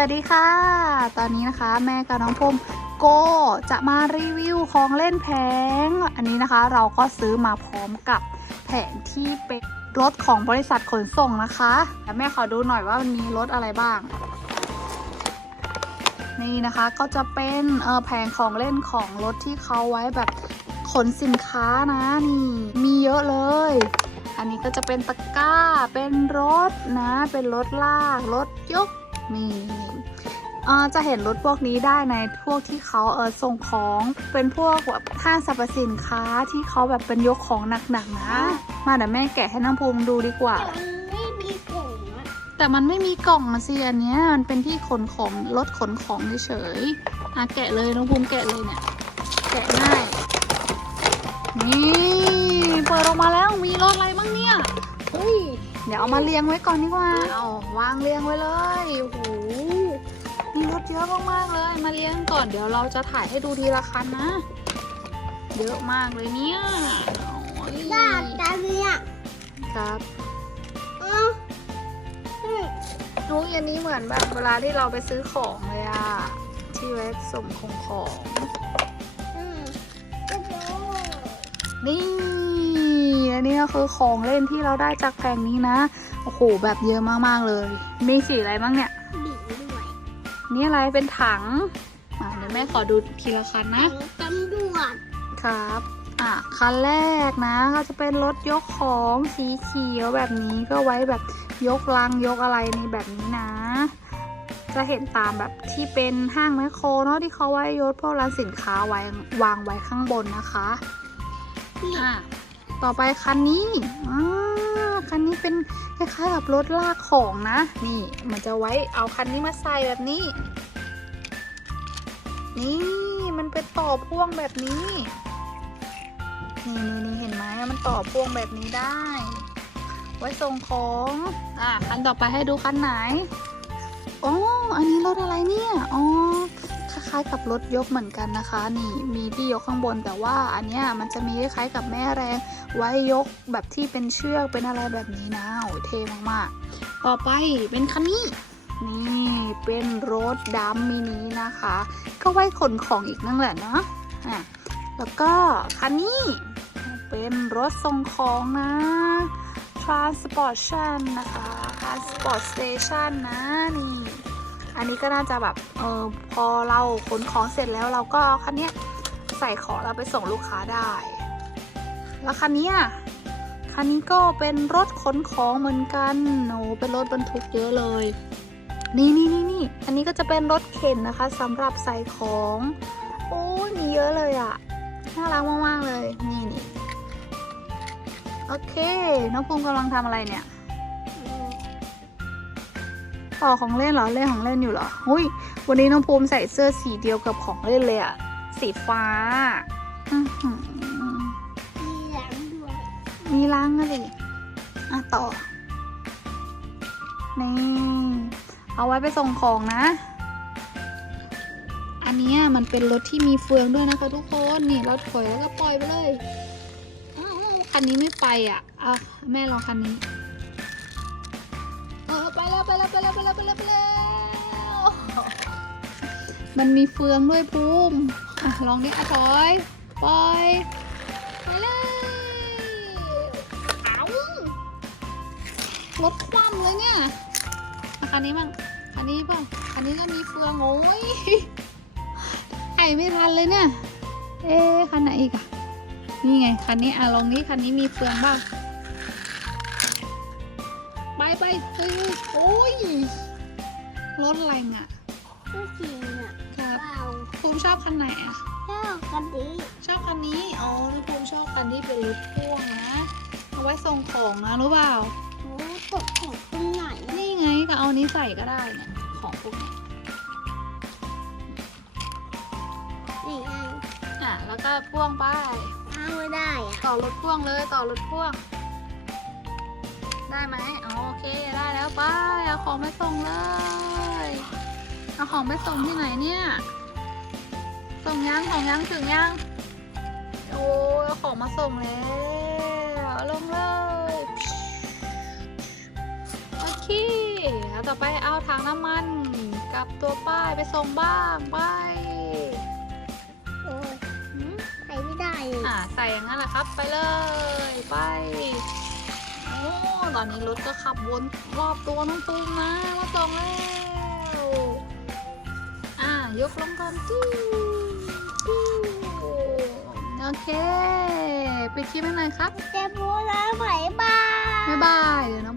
วัสดีค่ะ ตอนนี้นะคะแม่กับน้องพมโก็จะมารีวิวของเล่นแผง อันนี้นะคะเราก็ซื้อมาพร้อมกับแผงที่เป็นรถของบริษัทขนส่งนะคะแต่แม่ขอดูหน่อยว่ามันมีรถอะไรบ้าง นี่นะคะก็จะเป็นเออแผงของเล่นของรถที่เขาไว้แบบขนสินค้านะนี่มีเยอะเลย อันนี้ก็จะเป็นตะกร้าเป็นรถนะ เป็นรถลากรถยก มีเอ่อจะเห็นรถพวกนี้ได้ในพวกที่เขาเออส่งของเป็นพวกแบบห้างสรรพสินค้าที่เขาแบบเป็นยกของหนักๆนะ มาเดี๋ยวแม่แกะให้น้องภูมิดูดีกว่า แต่มันไม่มีผงอะแต่มันไม่มีกล่องอะสิอันเนี้ยมันเป็นที่ขนของรถขนของเฉยๆอะแกะเลยน้องภูมิแกะเลยเนี่ยแกะง่ายนี่เปิดออกมาแล้ว เดี๋ยวเอามาเรียงไว้ก่อนดีกว่า เอาวางเรียงไว้เลยโอ้โหมีรถเยอะมากๆเลย มาเรียงก่อนเดี๋ยวเราจะถ่ายให้ดูทีละคันนะ เยอะมากเลยเนี่ยโอ้ยดาบตาเนี่ยครับเอ้าอืมนุ้ยอันนี้เหมือนแบบเวลาที่เราไปซื้อของเลยอะที่ไว้ส่งของของอืมโอ้โหนี่อั นนี้ก็คือของเล่นที่เราได้จากแผงนี้นะ โอ้โห แบบเยอะมากๆเลย มีสีอะไรบ้างเนี่ย บีบด้วย นี่อะไร เป็นถังอะเดี๋ยวแม่ขอดูทีละคันนะตำรวจ ครับ อะ คันแรกนะ ก็จะเป็นรถยกของสีเขียวแบบนี้ก็ไว้แบบยกลังยกอะไรในแบบนี้นะจะเห็นตามแบบที่เป็นห้างแมคโครเนาะที่เขาไว้ยกพวกร้านสินค้าไว้วางไว้ข้างบนนะคะนี่อะ ต่อไปคันนี้อ่าคันนี้เป็นคล้ายๆกับรถลากของนะ นี่มันจะไว้เอาคันนี้มาใส่แบบนี้ นี่มันเป็นต่อพ่วงแบบนี้ นี่นี่นี่เห็นไหมมันต่อพ่วงแบบนี้ได้ ไว้ส่งของ อะคันต่อไปให้ดูคันไหน อ๋อ อันนี้รถอะไรเนี่ย อ๋อ ล้ายๆกับรถยกเหมือนกันนะคะ นี่มีที่ยกข้างบนแต่ว่าอันเนี้ยมันจะมีคล้ายๆกับแม่แรง ไว้ยกแบบที่เป็นเชือกเป็นอะไรแบบนี้นะโอ้เท่มากๆ ต่อไปเป็นคันนี้นี่เป็นรถดำมินินะคะ ก็ไว้ขนของอีกนั่นแหละเนาะอะแล้วก็คันนี้เป็นรถส่งของนะ Transportation นะคะ Transport Station นะนี่ อันนี้ก็น่าจะแบบเออพอเราขนของเสร็จแล้วเราก็เอาคันนี้ใส่ของเราไปส่งลูกค้าได้ แล้วคันนี้คันนี้ก็เป็นรถขนของเหมือนกันโอ้เป็นรถบรรทุกเยอะเลย นี่นี่นี่นี่อันนี้ก็จะเป็นรถเข็นนะคะสำหรับใส่ของโอ้มีเยอะเลยอะน่ารักมากๆเลยนี่นี่โอเค น้องภูมิกำลังทำอะไรเนี่ย ต่อของเล่นเหรอเล่นของเล่นอยู่เหรออุ้ยวันนี้น้องภูมิใส่เสื้อสีเดียวกับของเล่นเลยอะสีฟ้ามีหลังด้วยมีล้างอะดิอะต่อนี่เอาไว้ไปส่งของนะ อันนี้มันเป็นรถที่มีเฟืองด้วยนะคะทุกคนนี่เราถอยแล้วก็ปล่อยไปเลยอ้าวคันนี้ไม่ไปอะอะแม่ลองคันนี้ ไปแล้วไปแล้วไปแล้วไปแล้วไปแล้วไปแล้วมันมีเฟืองด้วยภูมิอะลองดิอะถอยปล่อยไปเลยเอารถคว่ำเลยเนี่ยคันนี้มั่งคันนี้ป่ะคันนี้ก็มีเฟืองโอ้ยไอไม่ทันเลยเนี่ย เอ๊คันไหนอีกอะนี่ไงคันนี้อะลองนี้คันนี้มีเฟืองบ้าง ไปไปเฮ้ยเฮ้ยโอ้ยรถอะไรอะผู้หญิงอะครับเปล่าภูมิชอบคันไหนอะแค่กันดีชอบคันนี้ อ๋อนี่ภูมิชอบคันที่เป็นรถพ่วงนะ เอาไว้ส่งของนะรู้เปล่าโอ้ตกของตรงไหนอะนี่ไงก็เอานี้ใส่ก็ได้เนี่ยของพวกนี้นี่ไงอะแล้วก็พ่วงไป เอาไม่ได้อะ ต่อรถพ่วงเลยต่อรถพ่วง ได้ไหมอ๋อโอเคได้แล้วไปเอาของไปส่งเลย เอาของไปส่งที่ไหนเนี่ย ส่งยังของยังถึงยัง โอ้ยเอาของมาส่งแล้วลงเลยโอเคเอาต่อไปเอาถังน้ำมันกับตัวป้ายไปส่งบ้างไปโอ้ยหืมไปไม่ได้เลยอ่าใส่อย่างนั้นแหละครับไปเลยไปโอ้ ตอนนี้รถก็ขับวนรอบตัวน้องตูมนะว่าตรงแล้วอ่ายกลงก่อนตู้โอเคไปิดคลิปหน่อยครับเจ็บหัวแล้วบ๊าบายบ๊ายบายเดี๋ยวน้อง